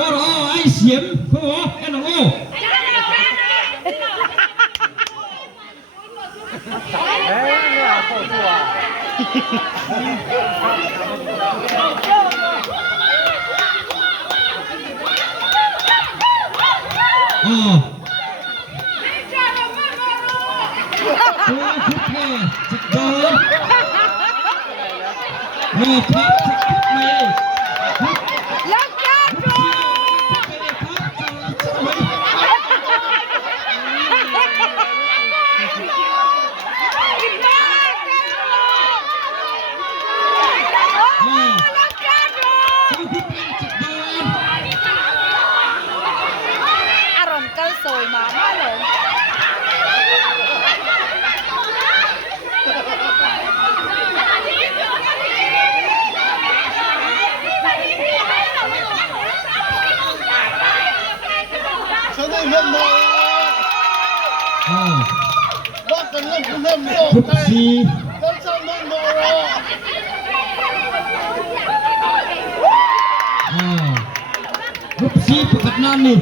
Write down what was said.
ว่าเราไอ้เสียมเขาบอกไอ้หนูตัวคุกเนี่ยจิตโดนนี่ครับคุกไม่ลักยาจูอารมณ์เกินสวยมากเลยคุกซีคุกซีประกาศนานนี่